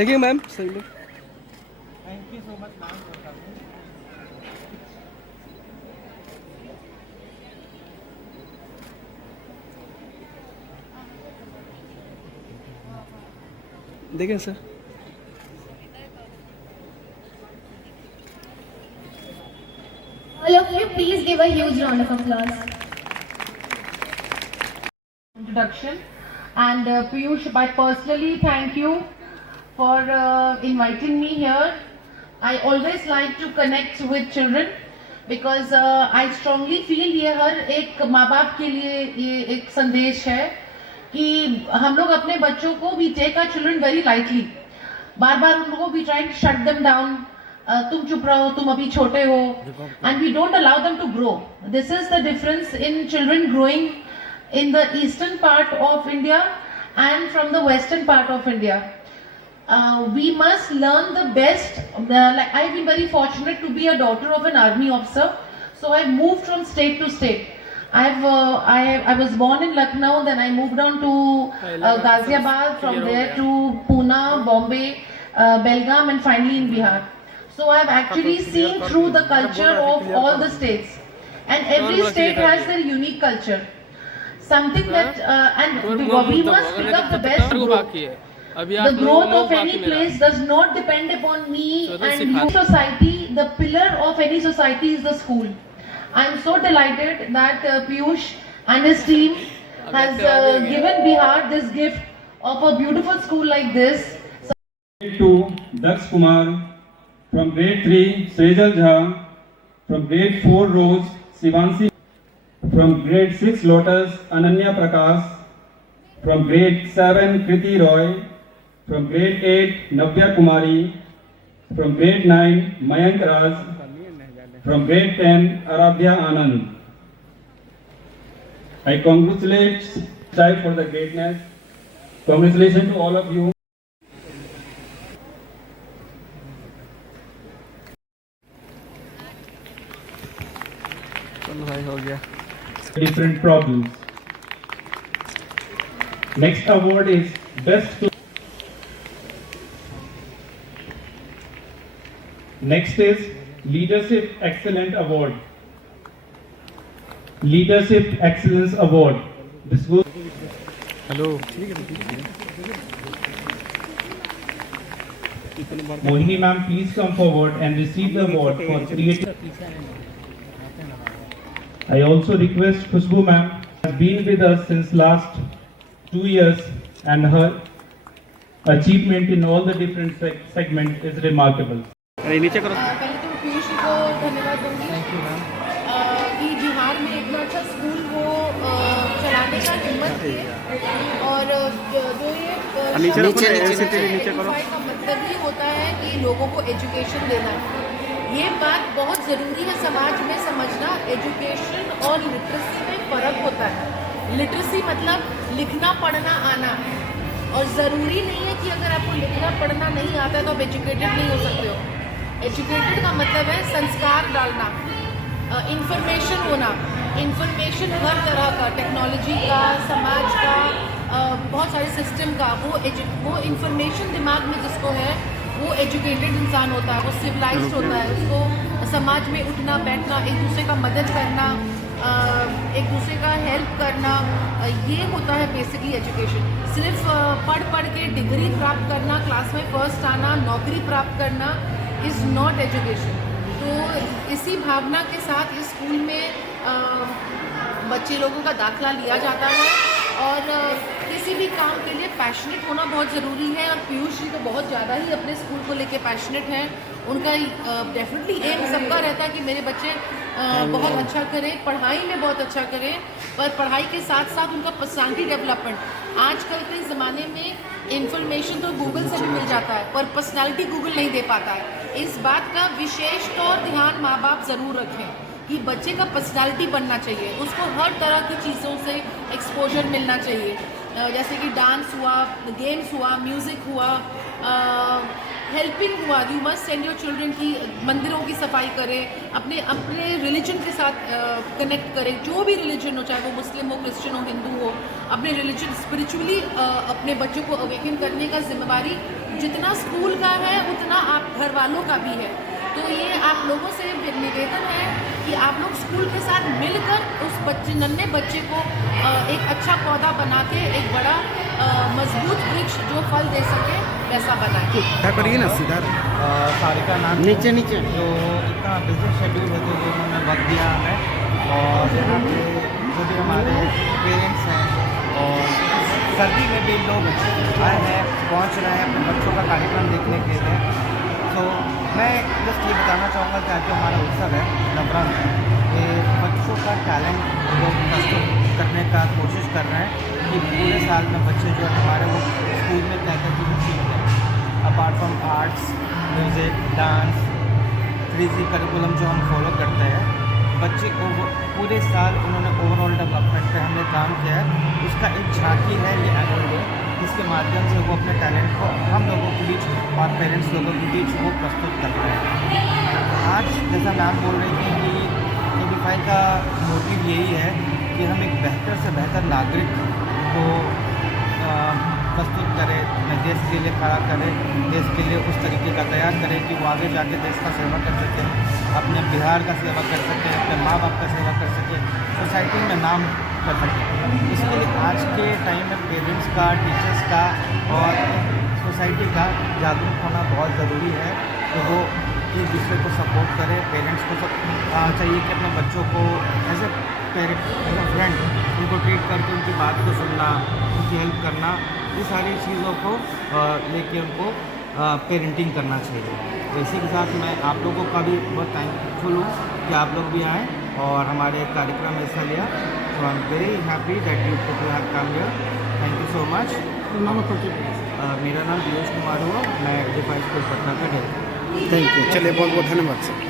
देखिए मैम सही में। Thank you so much ma'am for coming. देखें sir. All of you, please give a huge round of applause. Introduction, and Piyush, I personally thank you for inviting me here. I always like to connect with children because I strongly feel ये हर एक माँ बाप के लिए ये एक संदेश है कि हम लोग अपने बच्चों को we take our children very lightly. बार बार उन लोगों को we try to shut them down. तुम चुप रहो, तुम अभी छोटे हो, and we don't allow them to grow. This is the difference in children growing in the eastern part of India and from the western part of India. We must learn the best. Like I've been very fortunate to be a daughter of an army officer, so I moved from state to state. I was born in Lucknow, then I moved on to Ghaziabad, from there to Pune, Bombay, Belgaum, and finally in Bihar. So I've actually seen through the culture of all the states, and every state has their unique culture. Something that and we must pick up the best growth. The growth of any place does not depend upon me and you. Society, the pillar of any society is the school. I'm so delighted that Piyush and his team has given Bihar this gift of a beautiful school like this. Grade 2, Daksh Kumar. From grade 3, Sejal Jha. From grade 4, Rose, Shivanshi. From grade 6, Lotus, Ananya Prakash. From grade 7, Kriti Roy. From grade 8, Navya Kumari. From grade 9, Mayank Raj. From grade 10, Aradhya Anand. I congratulate child for the greatness. Congratulations to all of you. चलो भाई हो गया। Different problems. Next award is best. Next is Leadership Excellent Award. Leadership Excellence Award. This goes. Hello. Mohini ma'am, please come forward and receive the award for creative. I also request Khushbu ma'am has been with us since last 2 years and her achievement in all the different segments is remarkable. अरे नीचे करो। पहले तो पीयूष को धन्यवाद दूंगी। Thank you ma'am. कि बिहार में इतना अच्छा स्कूल वो चलाने का हिम्मत किए और जो ये नीचे नीचे करो। का मतलब ही होता है कि लोगों को एजुकेशन देना। ये बात बहुत ज़रूरी है समाज में समझना। एजुकेशन और लिटरेसी में फ़र्क होता है। लिटरेसी मतलब लिखना पढ़ना आना, और ज़रूरी नहीं है कि अगर आपको लिखना पढ़ना नहीं आता है तो आप एजुकेटेड नहीं हो सकते हो। एजुकेटेड का मतलब है संस्कार डालना, इंफॉर्मेशन होना। इंफॉर्मेशन हर तरह का, टेक्नोलॉजी का, समाज का, बहुत सारे सिस्टम का, वो इंफॉर्मेशन दिमाग में जिसको है वो एजुकेटेड इंसान होता है, वो सिविलाइज्ड होता है। उसको समाज में उठना बैठना, एक दूसरे का मदद करना, एक दूसरे का हेल्प करना, ये होता है बेसिकली एजुकेशन। सिर्फ पढ़ के डिग्री प्राप्त करना, क्लास में फर्स्ट आना, नौकरी प्राप्त करना इज़ नॉट एजुकेशन। तो इसी भावना के साथ इस स्कूल में बच्चे लोगों का दाखिला लिया जाता है और किसी भी काम के लिए पैशनेट होना बहुत ज़रूरी है। और पीयूष जी तो बहुत ज़्यादा ही अपने स्कूल को लेके पैशनेट हैं। उनका डेफिनेटली एम सबका रहता है कि मेरे बच्चे बहुत अच्छा करें, पढ़ाई में बहुत अच्छा करें, पर पढ़ाई के साथ साथ उनका पर्सनालिटी डेवलपमेंट। आजकल के ज़माने में इंफॉर्मेशन तो गूगल से भी मिल जाता है, पर पर्सनालिटी गूगल नहीं दे पाता है। इस बात का विशेष तौर ध्यान माँ बाप ज़रूर रखें कि बच्चे का पर्सनालिटी बनना चाहिए, उसको हर तरह की चीज़ों से एक्सपोजर मिलना चाहिए, जैसे कि डांस हुआ, गेम्स हुआ, म्यूज़िक हुआ, हेल्पिंग हुआ, you must send your children की मंदिरों की सफाई करें, अपने अपने रिलीजन के साथ कनेक्ट करें, जो भी रिलीजन हो, चाहे वो मुस्लिम हो, क्रिश्चियन हो, हिंदू हो, अपने रिलीजन स्पिरिचुअली अपने बच्चों को अवेकन करने का जिम्मेवारी जितना स्कूल का है उतना आप घर वालों का भी है। तो ये आप लोगों से निवेदन है कि आप लोग स्कूल के साथ मिलकर उस बच्चे, नन्हे बच्चे को एक अच्छा पौधा बना के एक बड़ा मजबूत वृक्ष जो फल दे सके वैसा बनाए। क्या करिए ना सीधा सारिका नाम नीचे नीचे जो इतना बिजनेस शेड्यूल है तो जो उन्होंने वक्त दिया हमें, और यहाँ पे जो भी हमारे पेरेंट्स हैं और सर्दी में भी लोग आए हैं, पहुँच रहे हैं अपने बच्चों का कार्यक्रम देखने के लिए। तो मैं जस्ट ये बताना चाहूँगा कि आज जो हमारा उत्सव है नवरंग, ये बच्चों का टैलेंट लोग प्रस्तुत करने का कोशिश कर रहे हैं कि पूरे साल में बच्चे जो है हमारे वो स्कूल में क्या क्या चीज़ें सीखते हैं। Apart from arts, music, dance, 3C curriculum जो हम फॉलो करते हैं, बच्चे पूरे साल उन्होंने ओवरऑल डेवलपमेंट पे हमने काम किया है, उसका एक झांकी है ये एनुअल डे, जिसके माध्यम से वो अपने टैलेंट को हम लोगों के बीच और पेरेंट्स लोगों के बीच वो प्रस्तुत कर रहे हैं। आज जैसा मैम बोल रही थी कि एडीफाई का मोटिव यही है कि हम एक बेहतर से बेहतर नागरिक को प्रस्तुत करें, अपने देश के लिए खड़ा करें, देश के लिए उस तरीके का तैयार करें कि वो आगे जाके देश का सेवा कर सकें, अपने बिहार का सेवा कर सकें, अपने माँ बाप का सेवा कर सकें, सोसाइटी में नाम कर सकें। इसके लिए आज के टाइम में पेरेंट्स का, टीचर्स का और सोसाइटी का जागरूक होना बहुत ज़रूरी है कि वो एक दूसरे को सपोर्ट करें। पेरेंट्स को चाहिए कि अपने बच्चों को as a parent, as a friend उनको ट्रीट करके उनकी बात को सुनना, उनकी हेल्प करना, ये सारी चीज़ों को लेके उनको पेरेंटिंग करना चाहिए। तो इसी के साथ मैं आप लोगों का भी बहुत थैंकफुल हूँ कि आप लोग भी आए और हमारे कार्यक्रम में हिस्सा लिया। So I am very happy that you have come here. Thank you so much. मेरा नाम पीयूष कुमार हुआ, मैं एडीफाई स्कूल पटना का हेड। Thank you. चलिए बहुत बहुत धन्यवाद सर।